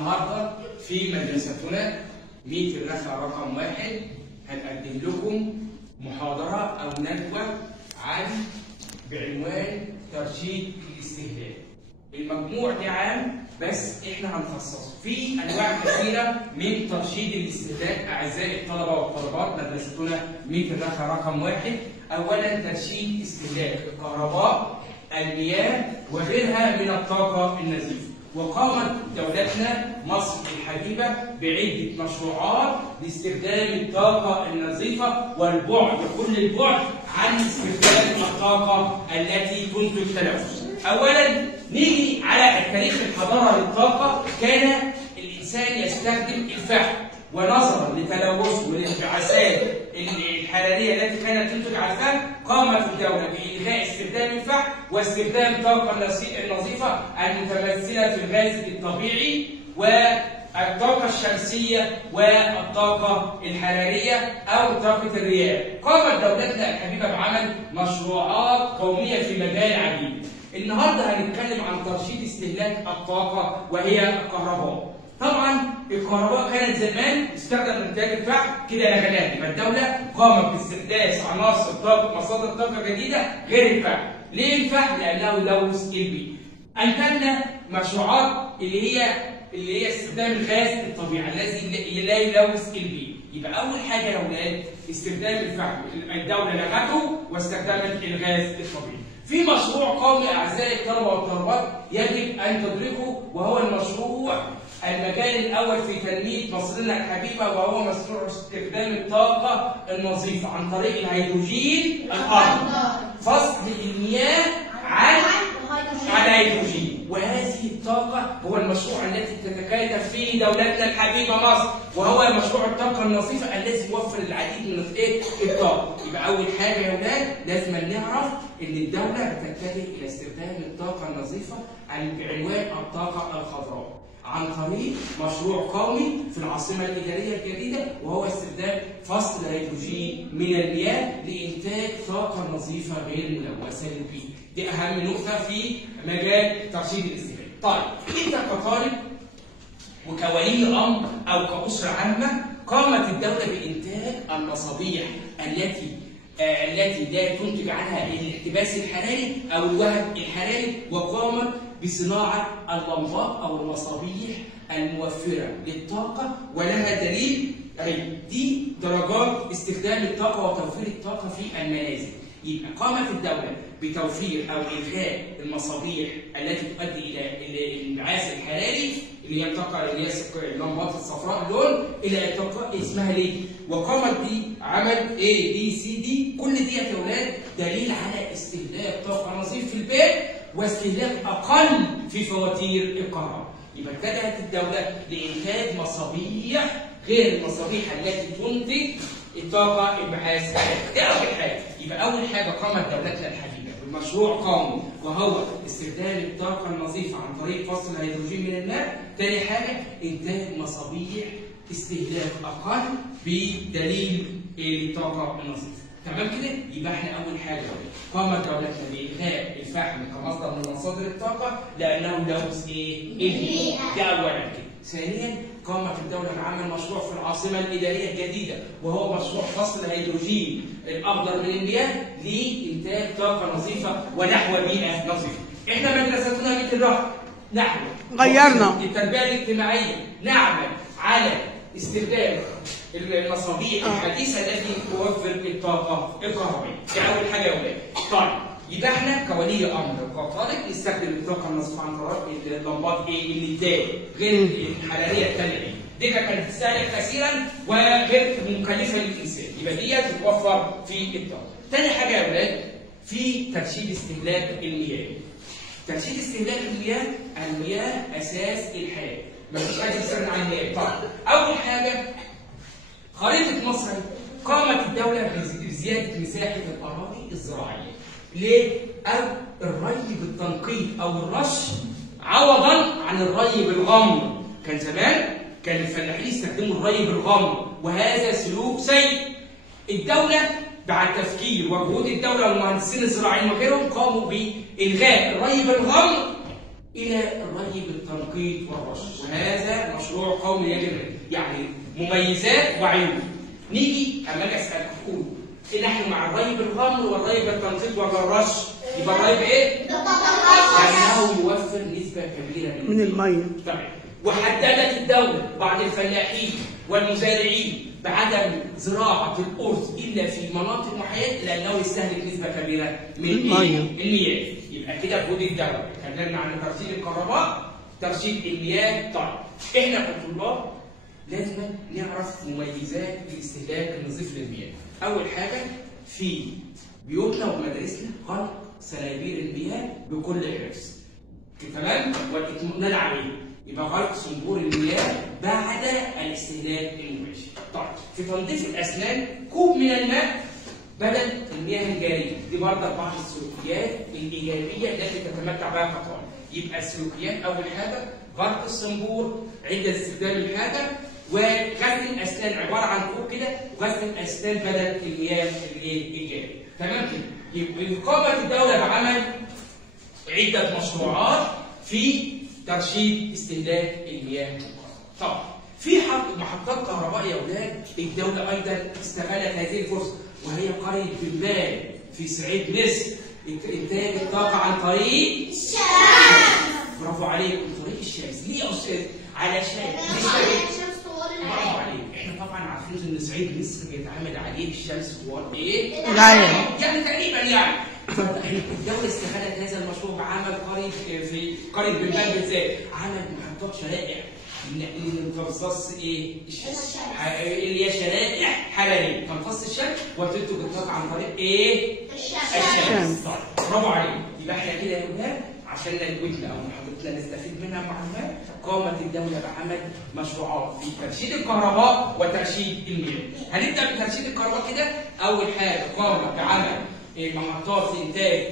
النهارده في مدرستنا ميت الرفع رقم 1 هنقدم لكم محاضرة أو ندوة عن بعنوان ترشيد الاستهلاك. المجموع ده عام بس احنا هنخصصه في انواع كثيره من ترشيد الاستهلاك. اعزائي الطلبه والطالبات، مدرستنا ميت الرفع رقم 1 اولا ترشيد استهلاك الكهرباء، المياه وغيرها من الطاقه النظيفه. وقامت دولتنا مصر الحبيبه بعده مشروعات لاستخدام الطاقه النظيفه والبعد كل البعد عن استخدام الطاقه التي تنتج تلوث. اولا نيجي على تاريخ الحضاره للطاقه. كان الانسان يستخدم الفحم، ونظرا لتلوثه والانبعاثات الحراريه التي كانت تنتج على الفحم قامت الدوله بالغاء استخدام الفحم واستخدام الطاقه النظيفه المتمثله في الغاز الطبيعي والطاقه الشمسيه والطاقه الحراريه او طاقه الرياح. قامت دولتنا الحبيبه بعمل مشروعات قوميه في مجال عديد. النهارده هنتكلم عن ترشيد استهلاك الطاقه وهي الكهرباء. طبعا الكهرباء كانت زمان تستخدم انتاج الفحم كده يا غلابه، يبقى الدوله قامت باستحداث عناصر طاقه مصادر طاقه جديده غير الفحم. ليه الفحم؟ لانه يلوث البيئه. انتجنا مشروعات اللي هي استخدام الغاز الطبيعي الذي لا يلوث البيئه. يبقى اول حاجه يا اولاد استخدام الفحم الدوله لغته واستخدمت الغاز الطبيعي. في مشروع قومي اعزائي الطلبه والطالبات يجب ان تدركه، وهو المشروع المجال الاول في تنميه مصرنا الحبيبه، وهو مشروع استخدام الطاقه النظيفه عن طريق الهيدروجين الارضي. فصل المياه عن الهيدروجين، وهذه الطاقه هو المشروع التي تتكاتف فيه دولتنا الحبيبه مصر، وهو مشروع الطاقه النظيفه الذي يوفر العديد من الطاقه. يبقى اول حاجه يا اولاد لازم نعرف ان الدوله بتتجه الى استخدام الطاقه النظيفه بعنوان الطاقه الخضراء عن طريق مشروع قومي في العاصمه الاداريه الجديده، وهو استخدام فصل الهيدروجين من المياه لانتاج طاقه نظيفه غير ملوثه للبيئه. دي اهم نقطه في مجال ترشيد الاستهلاك. طيب انت كطالب وكولي امر او كاسره عامه قامت الدوله بانتاج المصابيح التي لا تنتج عنها الاحتباس الحراري او الوهج الحراري، وقامت بصناعه اللمبات او المصابيح الموفره للطاقه ولها دليل. دي درجات استخدام الطاقه وتوفير الطاقه في المنازل. يبقى قامت الدوله بتوفير او الغاء المصابيح التي تؤدي الى الانبعاث الحراري اللي هي الطاقه اللي هي اللمبات الصفراء اللون الى طاقه اسمها ليد، وقامت بعمل ABCD. كل دي يا اولاد دليل على استهلاك طاقه نظيف في البيت واستهلاك اقل في فواتير الكهرباء. يبقى اتجهت الدوله لانتاج مصابيح غير المصابيح التي تنتج الطاقه انبعاث حراري. دي اول حاجه. يبقى اول حاجه قامت دولتنا الحبيبه بمشروع قومي وهو استخدام الطاقه النظيفه عن طريق فصل الهيدروجين من الماء. تاني حاجه انتاج مصابيح استهلاك اقل بدليل الطاقه النظيفه. تمام كده؟ يبقى احنا اول حاجه قامت دولتنا بالغاء الفحم كمصدر من مصادر الطاقه لانه يلوث البيئه. ده اولا كده. ثانيا قامت الدوله بعمل مشروع في العاصمه الاداريه الجديده، وهو مشروع فصل الهيدروجين الاخضر من المياه لانتاج طاقه نظيفه ونحو بيئه نظيفه. احنا مدرستنا مثل الرهط نحو غيرنا التربيه الاجتماعيه نعمل على استخدام المصابيح الحديثه التي توفر الطاقه الكهربائيه. دي اول حاجه يا ولاد. طيب يبقى احنا كولي امر كطالب نستخدم الطاقه النظيفه عن طريق اللمبات الليدات غير الحراريه الثانيه. دي كانت تستهلك كثيرا وغير مكلفه للانسان، يبقى دي بتوفر في الطاقه. ثاني حاجه يا ولاد في ترشيد استهلاك المياه. ترشيد استهلاك المياه اساس الحياه، مفيش حاجه تستغنى عن المياه. طيب اول حاجه خريطه مصر قامت الدوله بزياده مساحه الاراضي الزراعيه. ليه؟ أو الري بالتنقيط أو الرش عوضا عن الري بالغمر. كان زمان كان الفلاحين يستخدموا الري بالغمر، وهذا سلوك سيء. الدولة بعد تفكير وجهود الدولة والمهندسين الزراعيين وغيرهم قاموا بإلغاء الري بالغمر الى الري بالتنقيط والرش، وهذا مشروع قومي يجب يعني مميزات وعيوب. نيجي اما اجي اسالك تقول نحن مع الري بالغمر والري بالتنقيط ولا الرش؟ يبقى الري بايه؟ لانه يوفر نسبه كبيره من الميه. طيب، وحددت الدوله بعض الفلاحين والمزارعين بعدم زراعه الارز الا في مناطق معينه لانه يستهلك نسبه كبيره من المياه. يبقى كده بودي الدوله. اتكلمنا عن ترشيد الكهرباء، ترشيد المياه. طيب احنا كطلاب لازم نعرف مميزات الاستهلاك النظيف للمياه. اول حاجه في بيوتنا ومدارسنا غلق سنابير المياه بكل حرص. تمام؟ والاطمئنان عليه. يبقى غلق صنبور المياه بعد الاستهلاك المباشر. طيب في تنظيف الاسنان كوب من الماء بدل المياه الجاريه، دي برضه بعض السلوكيات الايجابيه التي تتمتع بها الأطفال. يبقى السلوكيات اول حاجه غلق الصنبور عند استخدام الحاجه، وغسل الاسنان عباره عن كوب كده، وغسل الاسنان بدل المياه الجاريه. تمام كده؟ يبقى قامت الدوله بعمل عده مشروعات في ترشيد استهلاك المياه. طبعا في محطات كهرباء يا اولاد، الدوله ايضا استغلت هذه الفرصه، وهي قريه بلبال في صعيد مصر، انتاج الطاقه عن طريق الشمس. برافو عليكم، طريق الشمس. ليه يا استاذ؟ علشان برافو عليك. احنا طبعا عارفين ان صعيد مصر بيتعامل عليه الشمس طوال ايه؟ يعني تقريبا يعني. الدوله استغلت هذا المشروع بعمل في قريه بلبال بالذات، عمل محطات شرائح لامتصاص ايه؟ الشمس. اللي هي شرائح حراريه تمتص الشمس وتنتج الطاقه عن طريق ايه؟ الشمس. طيب برافو عليك. يبقى احنا كده يا ولاد عشان ندوتنا او محاضرتنا نستفيد منها معلومات، قامت الدوله بعمل مشروعات في ترشيد الكهرباء وترشيد المياه. هنبدا بترشيد الكهرباء كده. اول حاجه قامت بعمل محطات لانتاج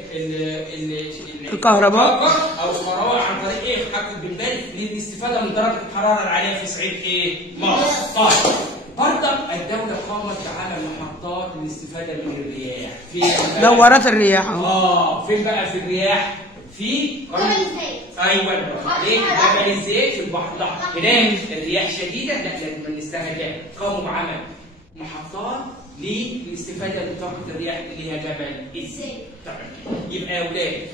الكهرباء او الكهرباء عن طريق ايه؟ محطه بلبال للاستفاده من درجه الحراره العاليه في صعيد ايه؟ مصر. طيب برضه الدوله قامت بعمل محطات للاستفاده من الرياح في دورات الرياح. فين بقى في الرياح؟ في جبل الزيت. ايوه برافو عليك، جبل الزيت في البحر الاحمر. هناك الرياح شديده، لا لازم نستغلها. قاموا بعمل محطات للاستفاده من طاقه الرياح اللي هي جبل الزيت. تمام. يبقى يا اولاد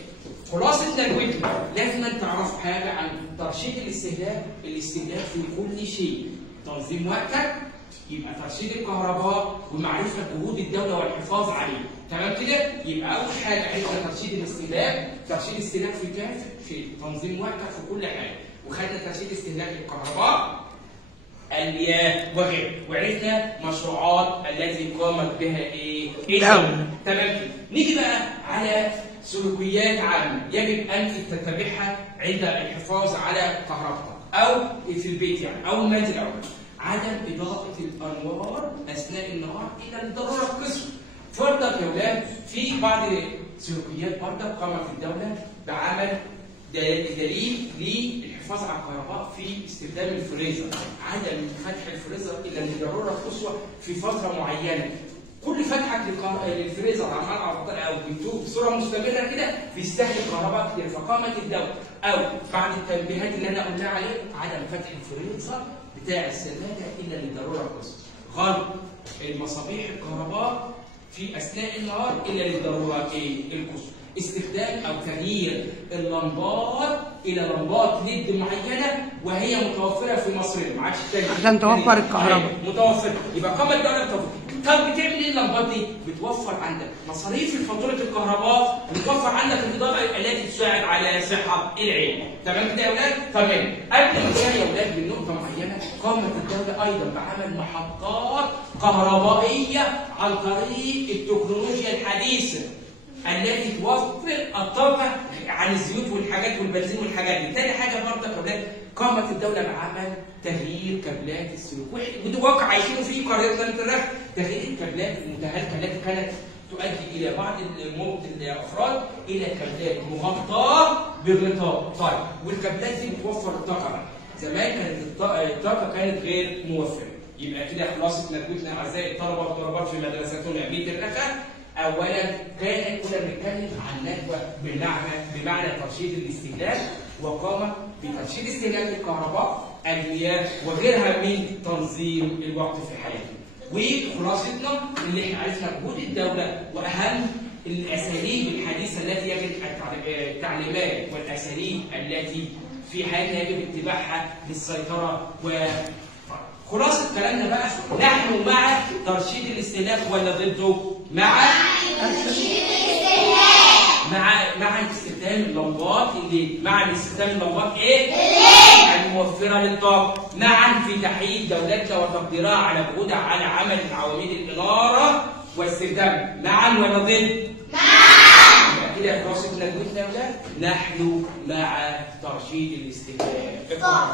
خلاصه ندوتنا لازم تعرفوا حاجه عن ترشيد الاستهلاك في كل شيء. تنظيم وقتك، يبقى ترشيد الكهرباء ومعرفه جهود الدوله والحفاظ عليه. تمام كده؟ يبقى اول حاجه عرفنا ترشيد الاستهلاك في كافه في تنظيم وقتك في كل حاجه، وخدنا ترشيد استهلاك الكهرباء المياه وغيره، وعرفنا مشروعات التي قامت بها ايه؟ الدوله. تمام كده. نيجي بقى على سلوكيات عامه يجب ان تتبعها عند الحفاظ على كهربتك او في البيت يعني او المنزل. عدم اضاءه الانوار اثناء النهار الا للضروره القصوى. فرضا يا ولاد في بعض سلوكيات برضه قامت الدوله بعمل دليل للحفاظ على الكهرباء في استخدام الفريزر، عدم فتح الفريزر الا للضروره القصوى في فتره معينه. كل فتحك للفريزر او بصوره مستمره كده بيستهلك كهرباء كتير، فقامت الدوله او بعد التنبيهات اللي انا قلتها عليه عدم فتح الفريزر بتاع الثلاجه الا للضروره القصوى. غلق المصابيح الكهرباء في اثناء النهار الا للضروره القصوى. استخدام او تغيير اللمبات الى لمبات ليد معينه وهي متوفره في مصرنا، ما عادش تاني عشان توفر الكهرباء. متوفره. يبقى قامت الدوله بتوفر. طب بتعمل ايه اللمبات دي؟ بتوفر عندك مصاريف فاتوره الكهرباء، بتوفر عندك الاضاءه التي تساعد على صحه العين. تمام كده يا اولاد؟ تمام. قبل الانتهاء يا اولاد من نقطه معينه، قامت الدوله ايضا بعمل محطات كهربائيه عن طريق التكنولوجيا الحديثه التي توفر الطاقه عن الزيوت والحاجات والبنزين والحاجات دي. تاني حاجه برضه يا اولاد قامت الدوله بعمل تغيير كابلات السلوك، وده واقع عايشين فيه قريتنا التراخ. تغيير الكابلات المتهالكه التي كانت تؤدي الى بعض الافراد الى كابلات مغطاه بغطاء. طيب والكابلات دي بتوفر الطاقه. زمان كانت الطاقه كانت غير موفره. يبقى كده خلاصه ندوتنا اعزائي الطلبه والطالبات في مدرستنا بيت الرخاء. اولا كنا بنتكلم عن ندوه بمعنى ترشيد الاستهلاك، وقام بترشيد استهلاك الكهرباء، المياه، وغيرها من تنظيم الوقت في حياتنا. وخلاصتنا اللي احنا عرفنا جهود الدوله واهم الاساليب الحديثه التي يجب التعليمات والاساليب التي في حياتنا يجب اتباعها للسيطره. وخلاصه كلامنا بقى، نحن مع ترشيد الاستهلاك ولا ضده؟ مع ترشيد الاستهلاك، مع استخدام اللمبات الليل، مع استخدام اللمبات ايه؟ الموفره للطاقه، معا في تحييد دولتنا وتقديرها على جهودها على عمل عواميد الاناره واستخدامها، معا ولا ضد؟ معا. كده خلاصه ندوتنا يا اولاد، نحن مع ترشيد الاستهلاك.